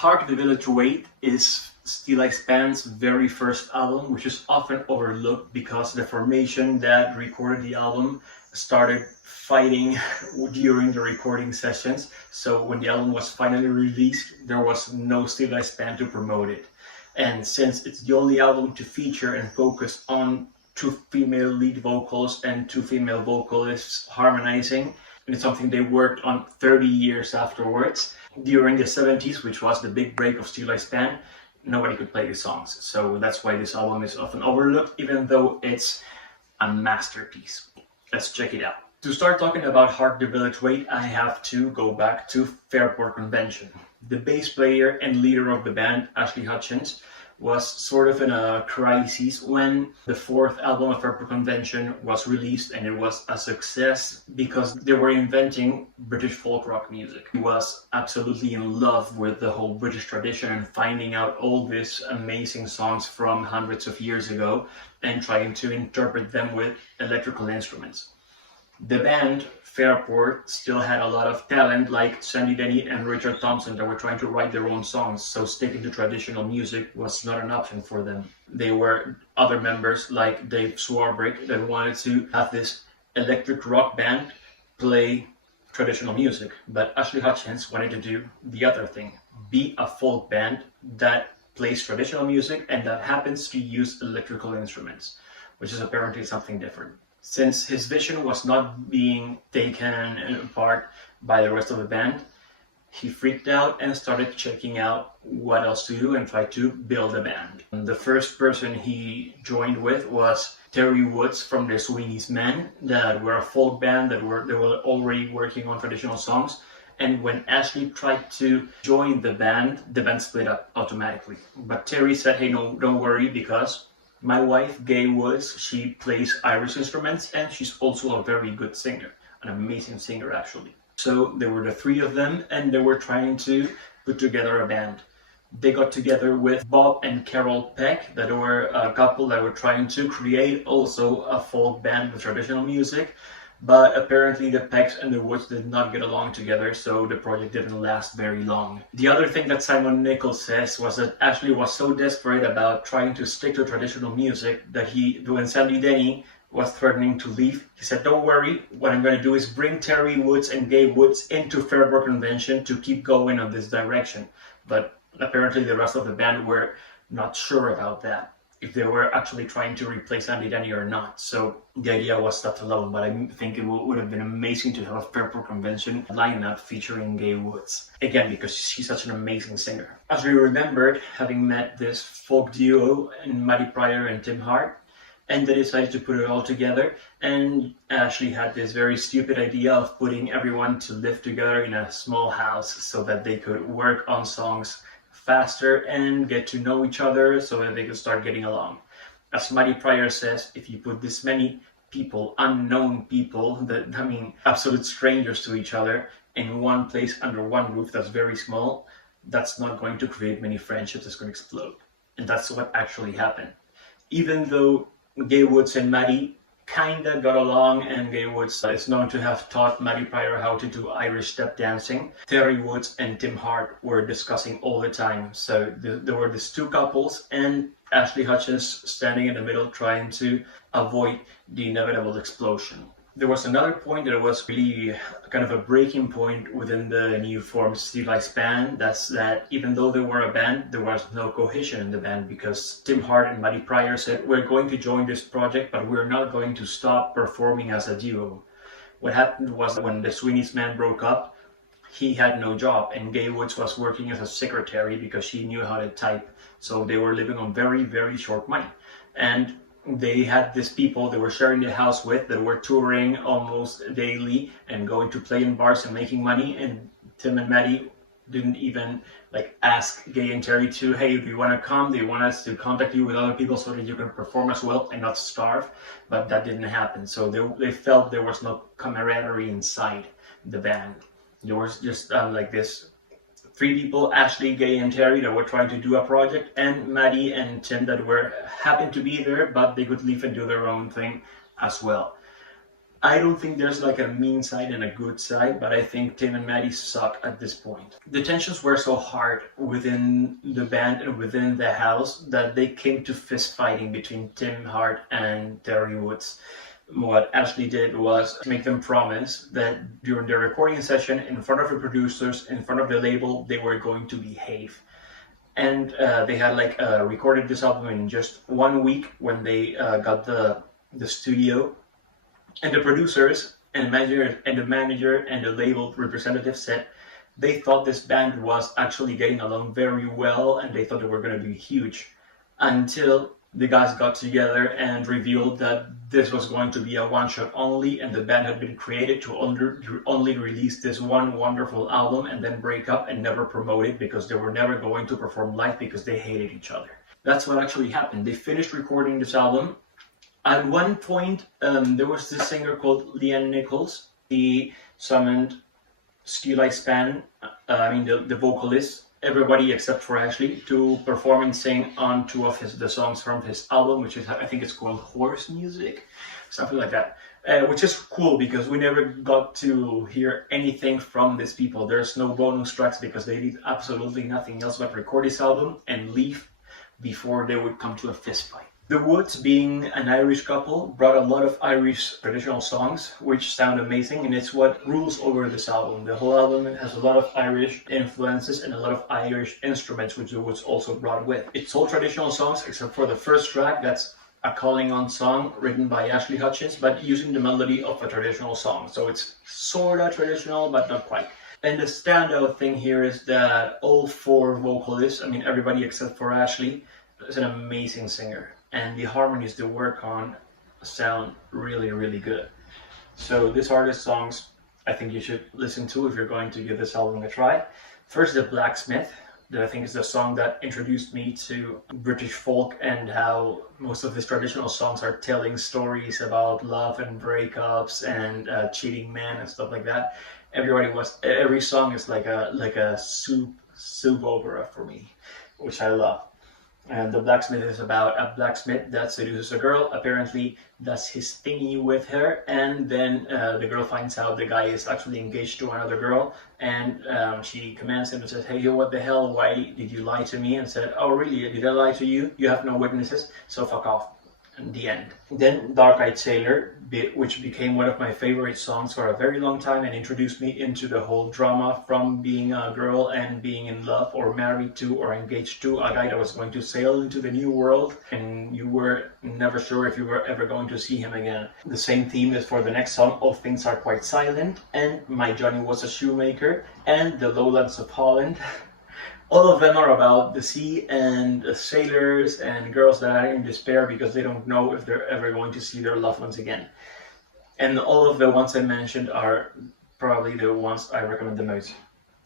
Hark the Village Wait is Steeleye Span's very first album, which is often overlooked because the formation that recorded the album started fighting during the recording sessions. So when the album was finally released, there was no Steeleye Span to promote it. And since it's the only album to feature and focus on two female lead vocals and two female vocalists harmonizing, and it's something they worked on 30 years afterwards. During the 70s, which was the big break of Steeleye Span, nobody could play these songs. So that's why this album is often overlooked, even though it's a masterpiece. Let's check it out. To start talking about Hark the Village Wait, I have to go back to Fairport Convention. The bass player and leader of the band, Ashley Hutchins, was sort of in a crisis when the fourth album of Fairport Convention was released, and it was a success because they were inventing British folk rock music. He was absolutely in love with the whole British tradition and finding out all these amazing songs from hundreds of years ago and trying to interpret them with electrical instruments. The band, Fairport, still had a lot of talent like Sandy Denny and Richard Thompson that were trying to write their own songs, so sticking to traditional music was not an option for them. There were other members like Dave Swarbrick that wanted to have this electric rock band play traditional music, but Ashley Hutchins wanted to do the other thing, be a folk band that plays traditional music and that happens to use electrical instruments, which is apparently something different. Since his vision was not being taken apart by the rest of the band, he freaked out and started checking out what else to do and tried to build a band. And the first person he joined with was Terry Woods from the Sweeney's Men, that were a folk band they were already working on traditional songs. And when Ashley tried to join the band split up automatically. But Terry said, hey, no, don't worry, because my wife, Gay Woods, she plays Irish instruments and she's also a very good singer, an amazing singer actually. So there were the three of them and they were trying to put together a band. They got together with Bob and Carol Peck, that were a couple that were trying to create also a folk band with traditional music. But apparently the Pecks and the Woods did not get along together, so the project didn't last very long. The other thing that Simon Nichols says was that Ashley was so desperate about trying to stick to traditional music that when Sandy Denny was threatening to leave, he said, don't worry, what I'm going to do is bring Terry Woods and Gabe Woods into Fairport Convention to keep going on this direction. But apparently the rest of the band were not sure about that, if they were actually trying to replace Sandy Denny or not. So the idea was left alone, but I think it would have been amazing to have a Fairport Convention lineup featuring Gay Woods. Again, because she's such an amazing singer. As we remembered, having met this folk duo in Maddie Pryor and Tim Hart, and they decided to put it all together, and Ashley had this very stupid idea of putting everyone to live together in a small house so that they could work on songs faster and get to know each other so that they could start getting along. As Maddie Pryor says, if you put this many people, unknown people, absolute strangers to each other, in one place under one roof that's very small, that's not going to create many friendships, it's going to explode. And that's what actually happened. Even though Gay Woods and Maddie kinda got along, and Gay Woods is known to have taught Maddie Pryor how to do Irish step dancing, Terry Woods and Tim Hart were discussing all the time. So there were these two couples and Ashley Hutchins standing in the middle trying to avoid the inevitable explosion. There was another point that was really kind of a breaking point within the new form Steeleye Span. That's that even though they were a band, there was no cohesion in the band, because Tim Hart and Maddie Pryor said, we're going to join this project, but we're not going to stop performing as a duo. What happened was that when the Sweeney's Men broke up, he had no job, and Gay Woods was working as a secretary because she knew how to type. So they were living on very, very short money. And they had these people they were sharing the house with that were touring almost daily and going to play in bars and making money, and Tim and Maddie didn't even ask Gay and Terry to, hey, do you want to come? Do you want us to contact you with other people so that you can perform as well and not starve? But that didn't happen. So they felt there was no camaraderie inside the band. There was just this three people, Ashley, Gay, and Terry, that were trying to do a project, and Maddie and Tim that happened to be there, but they could leave and do their own thing as well. I don't think there's like a mean side and a good side, but I think Tim and Maddie suck at this point. The tensions were so hard within the band and within the house that they came to fist fighting between Tim Hart and Terry Woods. What Ashley did was make them promise that during their recording session, in front of the producers, in front of the label, they were going to behave. And they had like recorded this album in just 1 week when they got the studio. And the producers and the manager and the label representative said they thought this band was actually getting along very well and they thought they were going to be huge, until the guys got together and revealed that this was going to be a one-shot only, and the band had been created to only release this one wonderful album and then break up and never promote it because they were never going to perform live because they hated each other. That's what actually happened. They finished recording this album. At one point, there was this singer called Leanne Nichols. He summoned Steeleye Span, the vocalist, everybody except for Ashley, to perform and sing on two of the songs from his album, which is, I think it's called Horse Music, something like that. Which is cool because we never got to hear anything from these people. There's no bonus tracks because they did absolutely nothing else but record this album and leave before they would come to a fist fight. The Woods, being an Irish couple, brought a lot of Irish traditional songs, which sound amazing, and it's what rules over this album. The whole album has a lot of Irish influences and a lot of Irish instruments, which the Woods also brought with. It's all traditional songs, except for the first track, that's a calling on song written by Ashley Hutchins, but using the melody of a traditional song. So it's sorta traditional, but not quite. And the standout thing here is that all four vocalists, everybody except for Ashley, is an amazing singer. And the harmonies they work on sound really, really good. So these are the songs I think you should listen to if you're going to give this album a try. First, The Blacksmith, that I think is the song that introduced me to British folk and how most of his traditional songs are telling stories about love and breakups and cheating men and stuff like that. Every song is like a soup opera for me, which I love. And The Blacksmith is about a blacksmith that seduces a girl, apparently does his thingy with her, and then the girl finds out the guy is actually engaged to another girl, and she commands him and says, "Hey, what the hell, why did you lie to me?" And said, "Oh, really? Did I lie to you? You have no witnesses, so fuck off." And the end. Then Dark-Eyed Sailor, which became one of my favorite songs for a very long time and introduced me into the whole drama from being a girl and being in love or married to or engaged to a guy that was going to sail into the new world and you were never sure if you were ever going to see him again. The same theme is for the next song, All Things Are Quite Silent, and My Johnny Was a Shoemaker, and The Lowlands of Holland. All of them are about the sea and sailors and girls that are in despair because they don't know if they're ever going to see their loved ones again. And all of the ones I mentioned are probably the ones I recommend the most.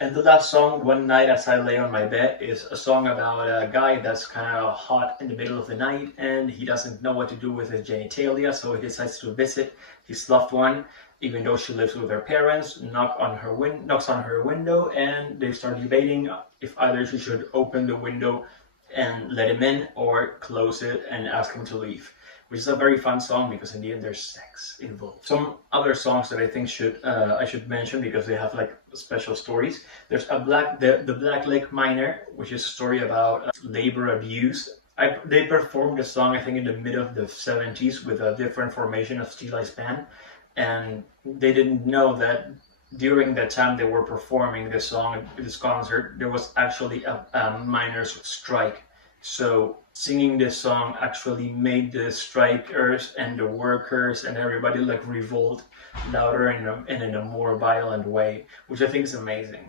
And the last song, One Night As I Lay on My Bed, is a song about a guy that's kind of hot in the middle of the night and he doesn't know what to do with his genitalia, so he decides to visit his loved one, even though she lives with her parents, knocks on her window, and they start debating if either she should open the window and let him in or close it and ask him to leave. Which is a very fun song because in the end there's sex involved. Some other songs that I think I should mention because they have like special stories. There's the Black Lake Miner, which is a story about labor abuse. They performed the song I think in the mid of the 70s with a different formation of Steeleye Span. And they didn't know that during the time they were performing this song, this concert, there was actually a miners' strike. So singing this song actually made the strikers and the workers and everybody like revolt louder and in a more violent way, which I think is amazing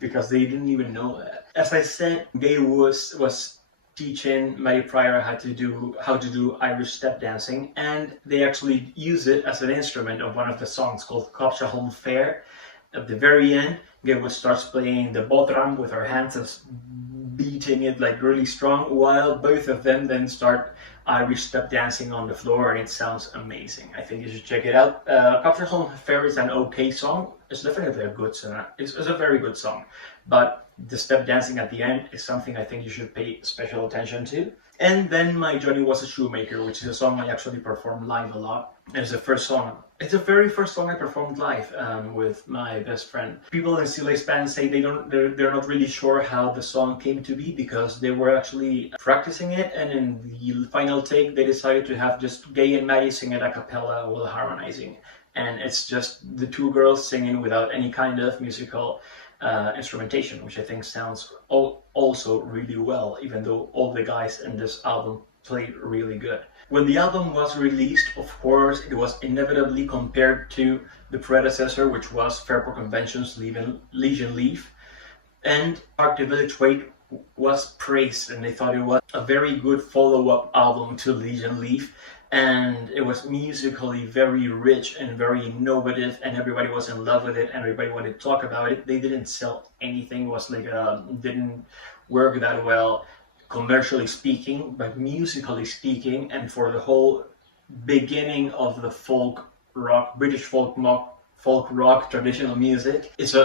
because they didn't even know that. As I said, Gay was teaching Matty Pryor how to do Irish step dancing, and they actually use it as an instrument of one of the songs called Copcha Home Fair. At the very end, Gawood starts playing the bodram with her hands and beating it like really strong, while both of them then start Irish step dancing on the floor, and it sounds amazing. I think you should check it out. Copcha Home Fair is an okay song. It's definitely a good song. It's a very good song, but The step dancing at the end is something I think you should pay special attention to. And then My Johnny Was a Shoemaker, which is a song I actually performed live a lot. It's the first song. It's the very first song I performed live with my best friend. People in Steeleye Span say they're not really sure how the song came to be because they were actually practicing it, and in the final take they decided to have just Gay and Maddie sing it a cappella while harmonizing. And it's just the two girls singing without any kind of musical instrumentation, which I think sounds also really well, even though all the guys in this album played really good. When the album was released, of course, it was inevitably compared to the predecessor, which was Fairport Convention's Legion Leaf, and Hark the Village Wait was praised, and they thought it was a very good follow-up album to Legion Leaf. And it was musically very rich and very innovative, and everybody was in love with it, and everybody wanted to talk about it. They didn't sell anything, was like didn't work that well commercially speaking, but musically speaking, and for the whole beginning of the folk rock, British folk rock traditional music, it's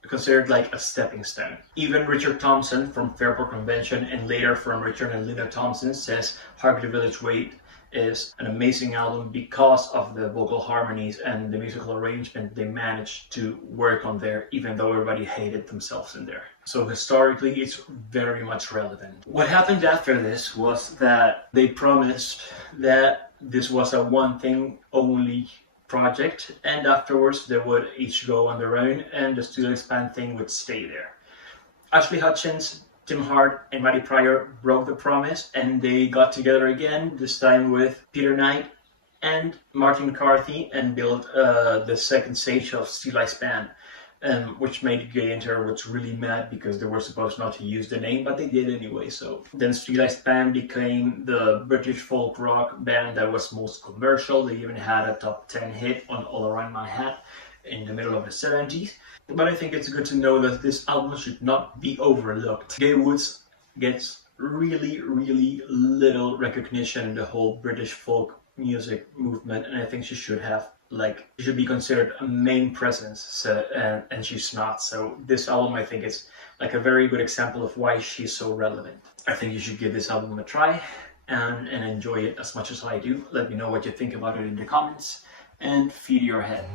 considered like a stepping stone. Even Richard Thompson from Fairport Convention, and later from Richard and Linda Thompson, says Hark the Village Wait is an amazing album because of the vocal harmonies and the musical arrangement they managed to work on there, even though everybody hated themselves in there. So historically, it's very much relevant. What happened after this was that they promised that this was a one thing only project, and afterwards they would each go on their own, and the Steeleye Span thing would stay there. Ashley Hutchins, Tim Hart, and Matty Pryor broke the promise, and they got together again, this time with Peter Knight and Martin McCarthy, and built the second stage of Steeleye Span, which made Gay and Terrorwoods really mad because they were supposed not to use the name, but they did anyway. So then Steeleye Span became the British folk rock band that was most commercial. They even had a top 10 hit on All Around My Hat in the middle of the 70s. But I think it's good to know that this album should not be overlooked. Gay Woods gets really, really little recognition in the whole British folk music movement, and I think she should have, she should be considered a main presence, and she's not. So this album, I think, is like a very good example of why she's so relevant. I think you should give this album a try and enjoy it as much as I do. Let me know what you think about it in the comments, and feed your head.